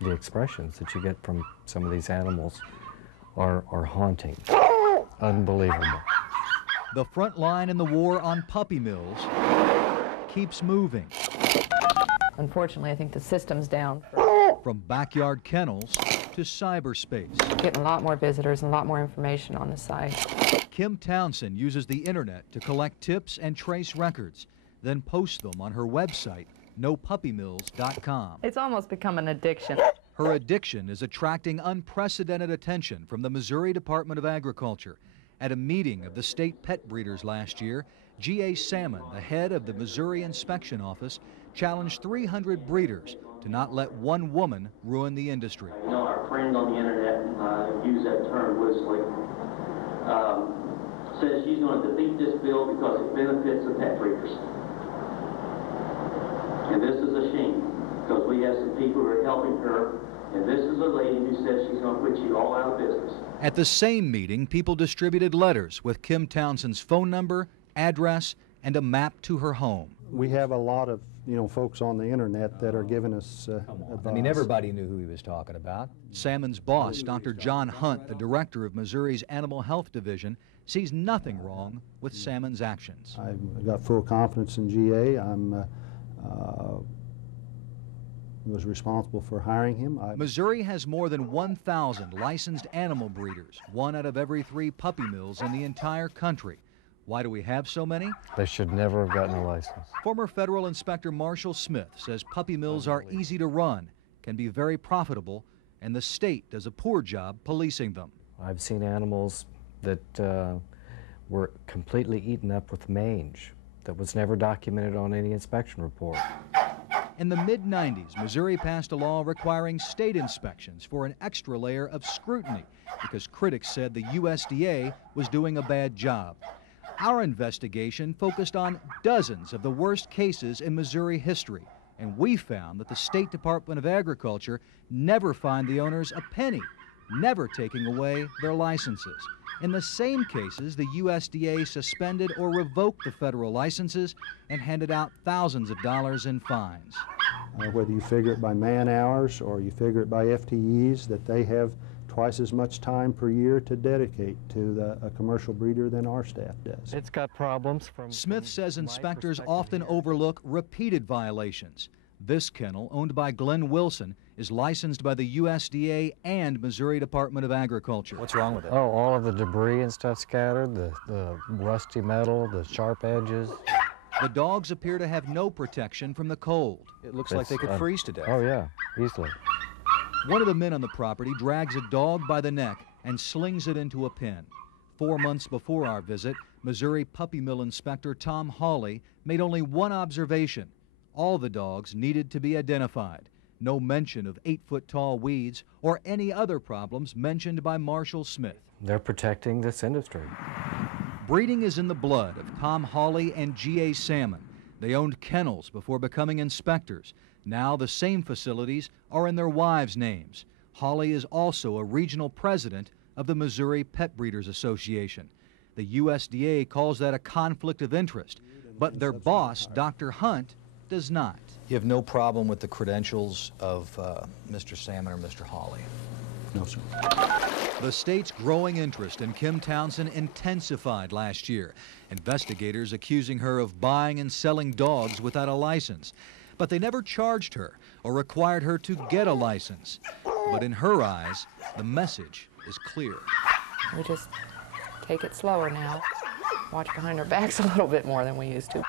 The expressions that you get from some of these animals are haunting. Unbelievable. The front line in the war on puppy mills keeps moving. Unfortunately, I think the system's down. From backyard kennels to cyberspace. Getting a lot more visitors and a lot more information on the site. Kim Townsend uses the internet to collect tips and trace records, then post them on her website, nopuppymills.com. It's almost become an addiction. Her addiction is attracting unprecedented attention from the Missouri Department of Agriculture. At a meeting of the state pet breeders last year, G.A. Salmon, the head of the Missouri Inspection Office, challenged 300 breeders to not let one woman ruin the industry. You know, our friend on the internet, use that term loosely, says she's going to defeat this bill because it benefits the pet breeders. And this is a shame, because we have some people who are helping her, and this is a lady who says she's going to put you all out of business. At the same meeting, people distributed letters with Kim Townsend's phone number, address, and a map to her home. We have a lot of, folks on the internet that are giving us advice. I mean, everybody knew who he was talking about. Salmon's boss, Dr. John Hunt, the director of Missouri's Animal Health Division, sees nothing wrong with Salmon's actions. I've got full confidence in GA. Was responsible for hiring him. Missouri has more than 1,000 licensed animal breeders, 1 out of every 3 puppy mills in the entire country. Why do we have so many? They should never have gotten a license. Former federal inspector Marshall Smith says puppy mills are easy to run, can be very profitable, and the state does a poor job policing them. I've seen animals that were completely eaten up with mange that was never documented on any inspection report. In the mid-90s, Missouri passed a law requiring state inspections for an extra layer of scrutiny because critics said the USDA was doing a bad job. Our investigation focused on dozens of the worst cases in Missouri history, and we found that the State Department of Agriculture never fined the owners a penny, never taking away their licenses. In the same cases, the USDA suspended or revoked the federal licenses and handed out thousands of dollars in fines. Whether you figure it by man hours or you figure it by FTEs, that they have twice as much time per year to dedicate to a commercial breeder than our staff does. It's got problems from... Smith says inspectors often overlook repeated violations. This kennel, owned by Glenn Wilson, is licensed by the USDA and Missouri Department of Agriculture. What's wrong with it? Oh, all of the debris and stuff scattered, the rusty metal, the sharp edges. The dogs appear to have no protection from the cold. It looks like they could freeze to death. Oh, yeah, easily. One of the men on the property drags a dog by the neck and slings it into a pen. 4 months before our visit, Missouri puppy mill inspector Tom Hawley made only one observation. All the dogs needed to be identified. No mention of 8-foot-tall weeds or any other problems mentioned by Marshall Smith. They're protecting this industry. Breeding is in the blood of Tom Hawley and G.A. Salmon. They owned kennels before becoming inspectors. Now the same facilities are in their wives' names. Hawley is also a regional president of the Missouri Pet Breeders Association. The USDA calls that a conflict of interest, but their boss, Dr. Hunt, does not. You have no problem with the credentials of Mr. Salmon or Mr. Hawley? No, sir. The state's growing interest in Kim Townsend intensified last year. Investigators accusing her of buying and selling dogs without a license. But they never charged her or required her to get a license. But in her eyes, the message is clear. We just take it slower now. Watch behind our backs a little bit more than we used to.